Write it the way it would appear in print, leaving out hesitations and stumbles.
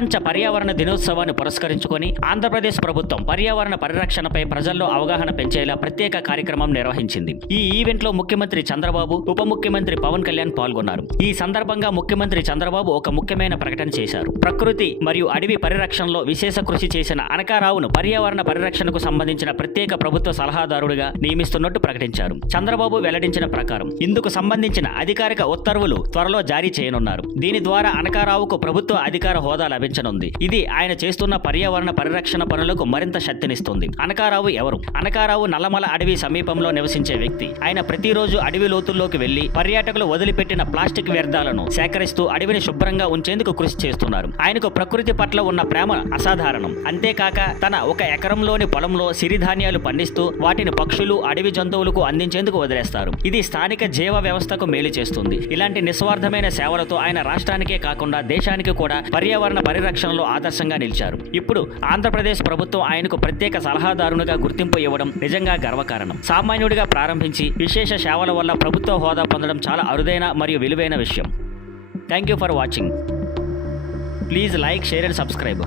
ప్రపంచ పర్యావరణ దినోత్సవాన్ని పురస్కరించుకొని ఆంధ్రప్రదేశ్ ప్రభుత్వం పర్యావరణ పరిరక్షణపై ప్రజల్లో అవగాహన పెంచేలా ప్రత్యేక కార్యక్రమం నిర్వహించింది. ఈ ఈవెంట్లో ముఖ్యమంత్రి చంద్రబాబు, ఉప ముఖ్యమంత్రి పవన్ కళ్యాణ్ పాల్గొన్నారు. ఈ సందర్భంగా ముఖ్యమంత్రి చంద్రబాబు ఒక ముఖ్యమైన ప్రకటన చేశారు. ప్రకృతి మరియు అడవి పరిరక్షణలో విశేష కృషి చేసిన అనకారావును పర్యావరణ పరిరక్షణకు సంబంధించిన ప్రత్యేక ప్రభుత్వ సలహాదారుడిగా నియమిస్తున్నట్టు ప్రకటించారు. చంద్రబాబు వెల్లడించిన ప్రకారం ఇందుకు సంబంధించిన అధికారిక ఉత్తర్వులు త్వరలో జారీ చేయనున్నారు. దీని ద్వారా అనకారావుకు ప్రభుత్వ అధికార హోదా లభించనుంది. ఇది ఆయన చేస్తున్న పర్యావరణ పరిరక్షణ పనులకు మరింత శక్తినిస్తుంది. అనకారావు ఎవరు? అనకారావు నల్లమల అడవి సమీపంలో నివసించే వ్యక్తి. ఆయన ప్రతిరోజు అడవి లోతుల్లోకి వెళ్లి పర్యాటకులు వదిలిపెట్టిన ప్లాస్టిక్ వ్యర్థాలను సేకరిస్తూ అడవిని శుభ్రంగా ఉంచేందుకు కృషి చేస్తున్నారు. ఆయనకు ప్రకృతి పట్ల ఉన్న ప్రేమ అసాధారణం. అంతేకాక తన 1 ఎకరంలోని పొలంలో సిరిధాన్యాలు పండిస్తూ వాటిని పక్షులు, అడవి జంతువులకు అందించేందుకు వదిలేస్తారు. ఇది స్థానిక జీవ వ్యవస్థకు మేలు చేస్తుంది. ఇలాంటి నిస్వార్థమైన సేవలతో ఆయన రాష్ట్రానికే కాకుండా దేశానికి కూడా పర్యావరణ పరిరక్షణలో ఆదర్శంగా నిలిచారు. ఇప్పుడు ఆంధ్రప్రదేశ్ ప్రభుత్వం ఆయనకు ప్రత్యేక సలహాదారునిగా గుర్తింపు ఇవ్వడం నిజంగా గర్వకారణం. సామాన్యుడిగా ప్రారంభించి విశేష సేవల వల్ల ప్రభుత్వ హోదా పొందడం చాలా అరుదైన మరియు విలువైన విషయం. Thank you for watching. Please like, share and subscribe.